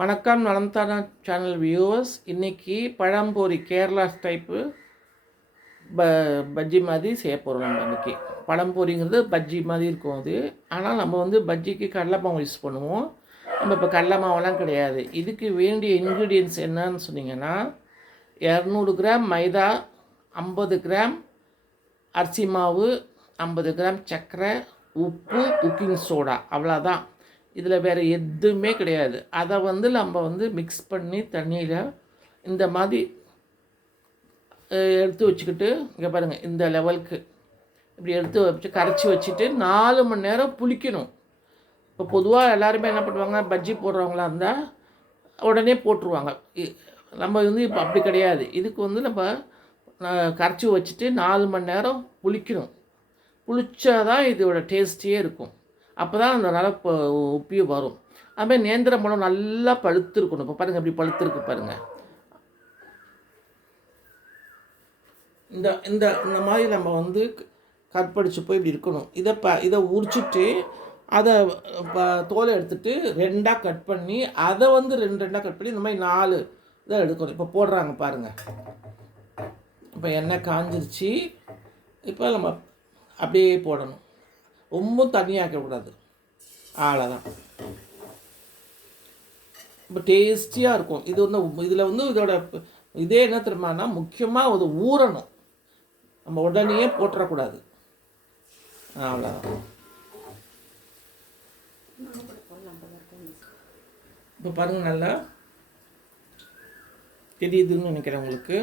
வணக்கம் நலம்தானா channel viewers. இன்றைக்கி பழம்பொரி Kerala type bajji மாதிரி செய்ய போகிறோம். நம்ம இன்றைக்கி பழம்பொரிங்கிறது பஜ்ஜி மாதிரி இருக்கும் அது. ஆனால் நம்ம வந்து பஜ்ஜிக்கு கடலை மாவு யூஸ் பண்ணுவோம். நம்ம இப்போ கடலை மாவெல்லாம் கிடையாது. இதுக்கு வேண்டிய இன்க்ரீடியன்ட்ஸ் என்னன்னு சொன்னிங்கன்னா 200 கிராம் மைதா, 50 கிராம் அரிசி மாவு, 50 கிராம் சர்க்கரை, உப்பு, குக்கிங் சோடா, அவ்வளோதான். இதில் வேறு எதுவுமே கிடையாது. அதை வந்து நம்ம வந்து மிக்ஸ் பண்ணி தண்ணியில் இந்த மாதிரி எடுத்து வச்சுக்கிட்டு, இங்கே பாருங்கள், இந்த லெவலுக்கு இப்படி எடுத்து வச்சு கரைச்சி வச்சுட்டு 4 மணி நேரம் புளிக்கணும். இப்போ பொதுவாக எல்லாருமே என்ன பண்ணுவாங்க, பஜ்ஜி போடுறவங்களா இருந்தால் உடனே போட்டுருவாங்க. நம்ம வந்து இப்போ அப்படி கிடையாது. இதுக்கு வந்து நம்ம கரைச்சி வச்சுட்டு 4 மணி நேரம் புளிக்கணும். புளிச்சாதான் இதோட டேஸ்டியே இருக்கும். அப்போ தான் அந்த நல்லா உப்பி வரும். அதுமாதிரி நேந்திர பழம் நல்லா பழுத்துருக்கணும். இப்போ பாருங்கள், இப்படி பழுத்துருக்கு பாருங்கள். இந்த இந்த இந்த மாதிரி நம்ம வந்து கற்படிச்சு போய் இப்படி இருக்கணும். இதை உரிச்சிட்டு அதை தோலை எடுத்துகிட்டு 2ஆக கட் பண்ணி அதை வந்து 2 கட் பண்ணி இந்த மாதிரி 4 இதை எடுக்கணும். இப்போ போடுறாங்க பாருங்கள். இப்போ எண்ணெய் காஞ்சிருச்சு. இப்போ நம்ம அப்படியே போடணும். ரொம்ப தண்ணியாக்கக்கூடாது. அவ்வளோதான். இப்போ டேஸ்டியாக இருக்கும். இது வந்து இதில் வந்து இதோட இதே என்ன தெரியுமானா, முக்கியமாக அது ஊறணும். நம்ம உடனே போட்டுறக்கூடாது. அவ்வளோதான். இப்போ பாருங்கள், நல்லா தெரியுதுன்னு நினைக்கிறேன் உங்களுக்கு.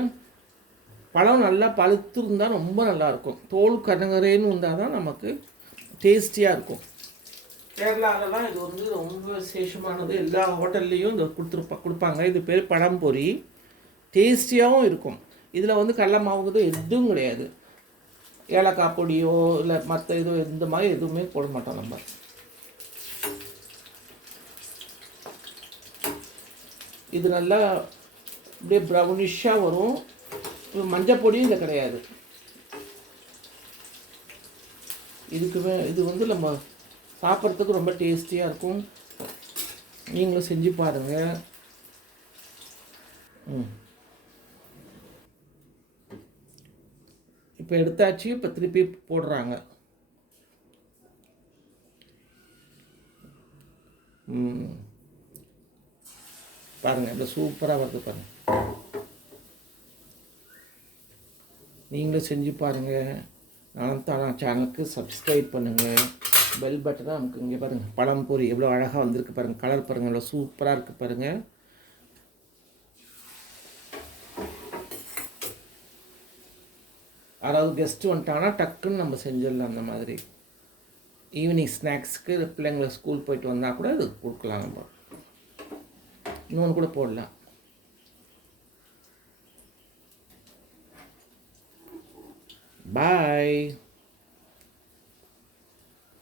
பழம் நல்லா பழுத்து இருந்தால் ரொம்ப நல்லாயிருக்கும். தோல் கரங்கரேன்னு இருந்தால் தான் நமக்கு டேஸ்டியாக இருக்கும். கேரளாலலாம் இது வந்து ரொம்ப விசேஷமானது. எல்லா ஹோட்டல்லையும் இதை கொடுப்பாங்க. இது பேர் பழம்பொரி. டேஸ்டியாகவும் இருக்கும். இதில் வந்து கடலை மாவுங்கிறது எதுவும் கிடையாது. ஏலக்காய் பொடியோ இல்லை மற்ற இது இந்த மாதிரி எதுவுமே போட மாட்டோம் நம்ம. இது நல்லா அப்படியே ப்ரௌனிஷாக வரும். மஞ்சள் பொடியும் இதில் கிடையாது. இது வந்து நம்ம சாப்பிட்றதுக்கு ரொம்ப டேஸ்டியாக இருக்கும். நீங்களும் செஞ்சு பாருங்கள். இப்போ எடுத்தாச்சு. இப்போ திருப்பி போடுறாங்க. பாருங்கள், இப்போ சூப்பராக வருது பாருங்கள். நீங்களும் செஞ்சு பாருங்கள். நலம்தானா சேனலுக்கு சப்ஸ்கிரைப் பண்ணுங்கள். பெல் பட்டனை நமக்கு இங்கே பாருங்கள். பழம்பொரி எவ்வளோ அழகாக வந்திருக்கு பாருங்கள். கலர் பாருங்கள், எவ்வளோ சூப்பராக இருக்குது பாருங்கள். யாராவது கெஸ்ட்டு வந்துட்டாங்கன்னா டக்குன்னு நம்ம செஞ்சிடலாம். அந்த மாதிரி ஈவினிங் ஸ்நாக்ஸுக்கு பிள்ளைங்களை ஸ்கூல் போயிட்டு வந்தால் கூட இது கொடுக்கலாம். நம்ம இன்னொன்று கூட போடலாம். Bye.